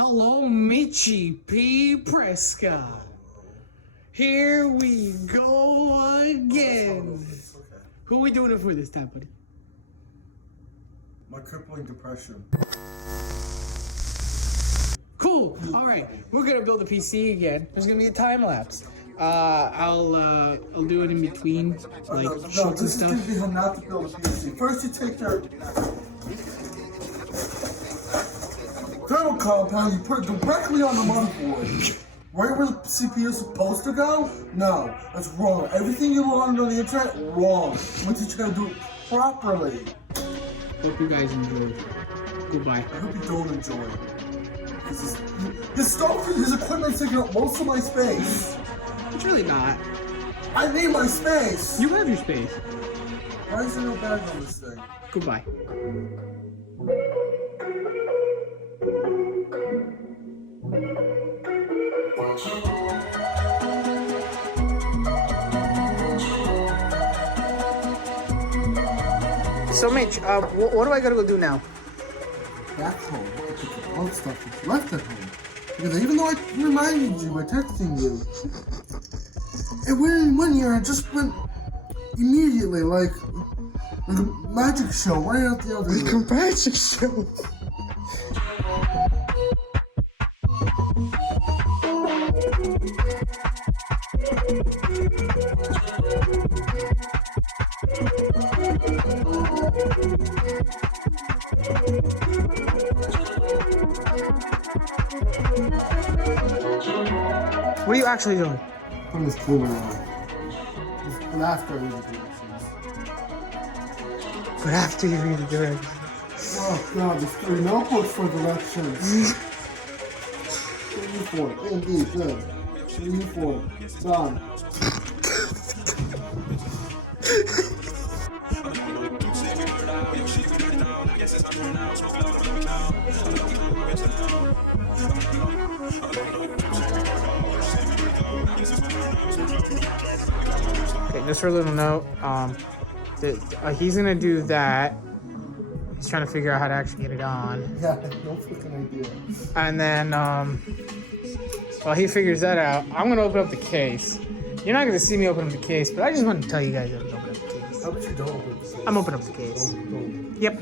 Hello, Mitchie P. Prescott. Here we go again. Who are we doing it for this time, buddy? My crippling depression. Cool. All right, we're gonna build a PC again. There's gonna be a time lapse. I'll do it in between, like No, shoots and this is stuff. gonna be how not to build a PC. First, you take your thermal compound, you put it directly on the motherboard. Right where the CPU is supposed to go? No, that's wrong. Everything you learned on the internet, wrong. I'm gonna teach you how to do it properly. Hope you guys enjoyed. Goodbye. I hope you don't enjoy it. His equipment's taking up most of my space. It's really not. I need my space. You have your space. Why is there no bag on this thing? Goodbye. So Mitch, what do I gotta go do now? Back home, you put your old stuff that you left at home. Because even though I reminded you by texting you, it went in 1 year and just went immediately like a magic show right out the other Like a magic show. What are you actually doing? I'm just fooling around. But after I read the directions. But after you read the directions. Oh god, there's 3 notebooks for directions. 3 4, indeed, good. 3 4, done. Okay, just for a little note, he's gonna do that. He's trying to figure out how to actually get it on. Yeah, no freaking idea. And then, while he figures that out, I'm gonna open up the case. You're not gonna see me open up the case, but I just want to tell you guys I'm opening up the case. How about you don't open this? I'm opening up the case. Don't. Yep.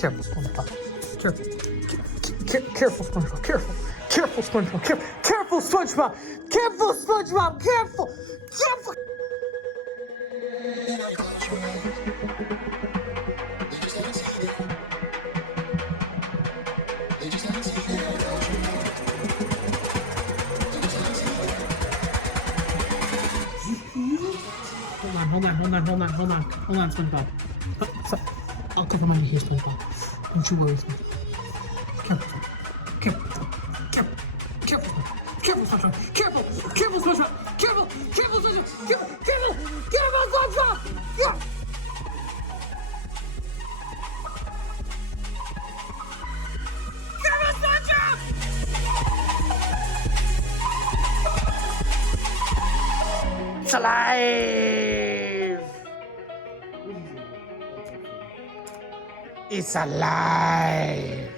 Careful, SpongeBob. Careful. Careful, SpongeBob. Careful. Careful, SpongeBob. Careful, SpongeBob. Careful, SpongeBob. Careful. Careful. Hold on, SpongeBob. I'll cover my ears, SpongeBob. Don't you worry, SpongeBob. Careful, SpongeBob. Careful, SpongeBob. Careful, SpongeBob. Careful, SpongeBob. Yeah. Careful, SpongeBob. It's alive. It's alive.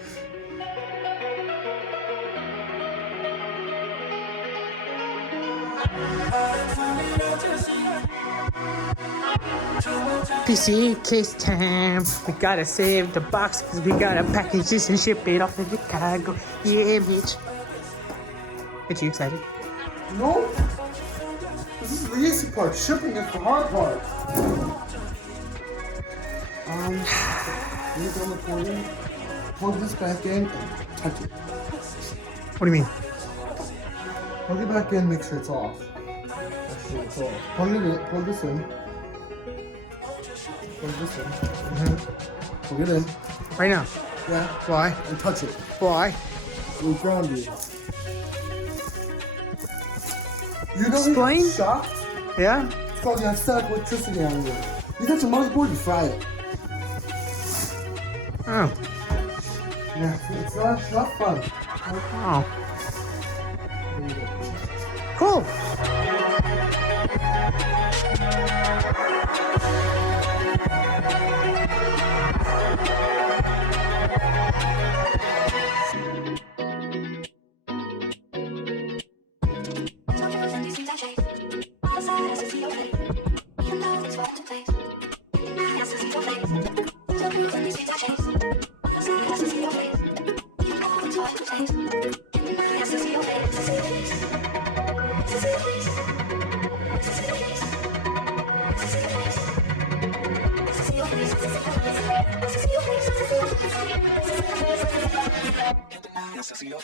PC case time. We gotta save the box because we gotta package this and ship it off to Chicago. Yeah, bitch. Are you excited? No. This is the easy part. Shipping is the hard part. You're done recording. Plug this back in and touch it. What do you mean? Plug it back in, make sure it's off. Actually, it's off. Plug this in. Plug this in. Plug it in. Right now. Yeah. Why? And touch it. Why? We'll ground you. You know Explain? what's shocked? Yeah? It's called the static electricity on you. You touch a motherboard, you fry it. Oh. You Yeah, it's not fun. Oh. Cool.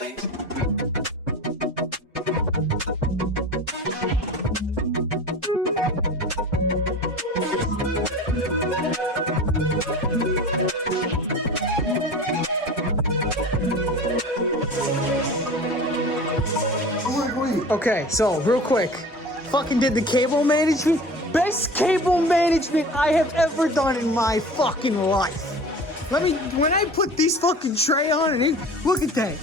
Wait. Okay, so real quick, fucking did the cable management. Best cable management I have ever done in my fucking life. When I put this fucking tray on and look at that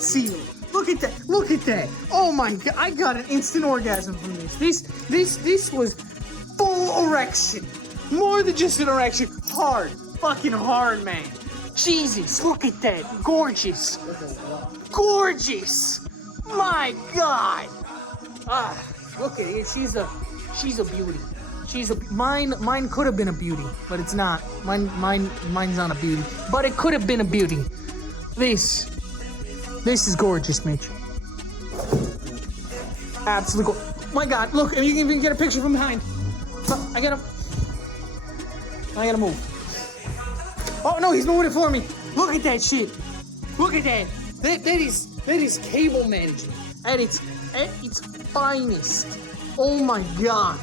seal. Look at that. Oh my god, I got an instant orgasm from this. This was full erection. More than just an erection, fucking hard, man. Jesus, look at that, gorgeous. My god. Look at it, she's a beauty. Mine could have been a beauty, but it's not. Mine's not a beauty, but it could have been a beauty. This is gorgeous, Mitch. Absolutely. My God, look! You can even get a picture from behind. I gotta move. Oh no, he's moving it for me. Look at that shit. Look at that. That is cable management at its finest. Oh my God.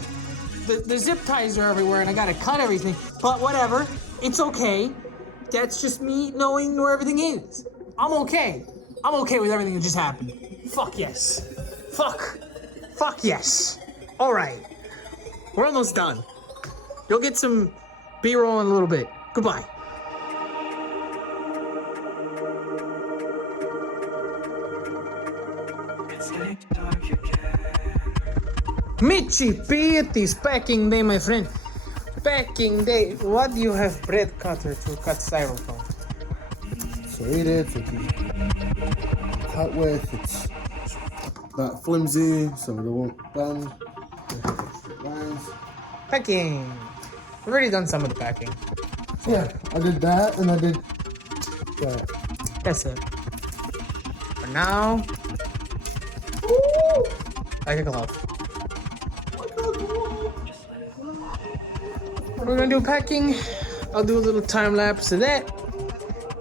The zip ties are everywhere and I gotta cut everything, but whatever, it's okay. That's just me knowing where everything is. I'm okay with everything that just happened. Fuck yes. Fuck yes. All right, we're almost done. You'll get some B-roll in a little bit. Goodbye. Mitchy P, it is packing day, my friend. Packing day. What do you have? Bread cutter to cut styrofoam. Serrated, so cut with, it's not flimsy, so it won't bend. Lines. Packing. We've already done some of the packing. So yeah, I did that and I did that. that's it. For now, ooh, like a glove. We're gonna do packing. I'll do a little time lapse of that.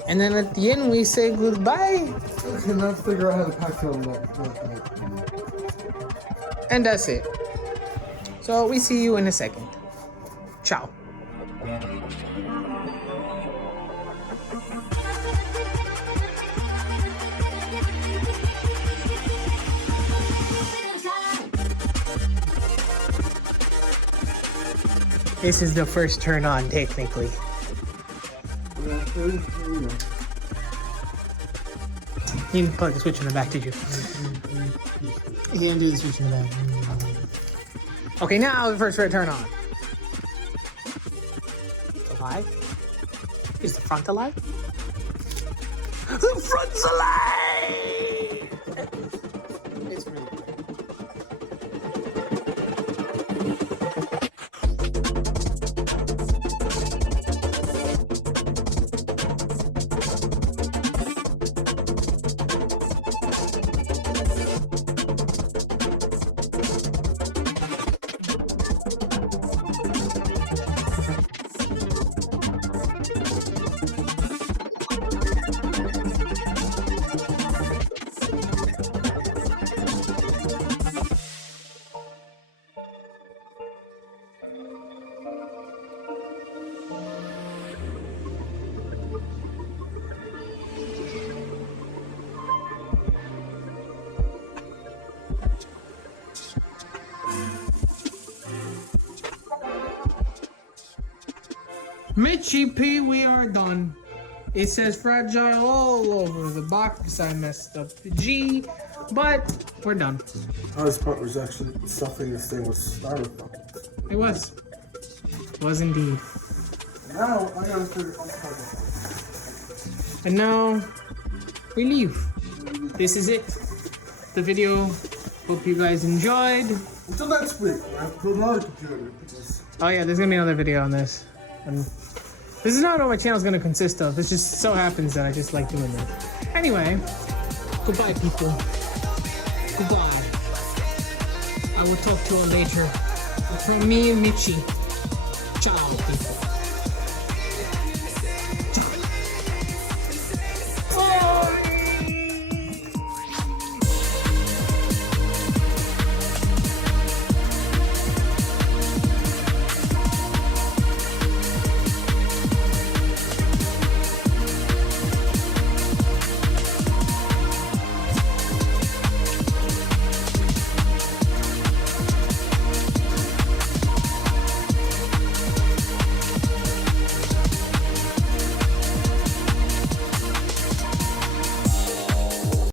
And then at the end, we say goodbye. I cannot figure out how to pack on that. And that's it. So we see you in a second. Ciao. This is the first turn on, technically. Yeah, there you go. You didn't plug the switch in the back, did you? You didn't do the switch in the back. Okay, now the first red turn on. Alive? Is the front alive? The front's alive! It's really good. Mitchy P, we are done. It says fragile all over the box. I messed up the G, but we're done. The hardest part was actually stuffing this thing with styrofoam. It was. Was indeed. Now I gotta figure out how to. And now we leave. This is it. The video. Hope you guys enjoyed. Until next week, I have to build another computer because. Oh yeah, there's gonna be another video on this. And this is not what my channel is gonna consist of. It just so happens that I just like doing this. Anyway, goodbye, people. Goodbye. I will talk to you all later. From me and Mitchie. Ciao, people.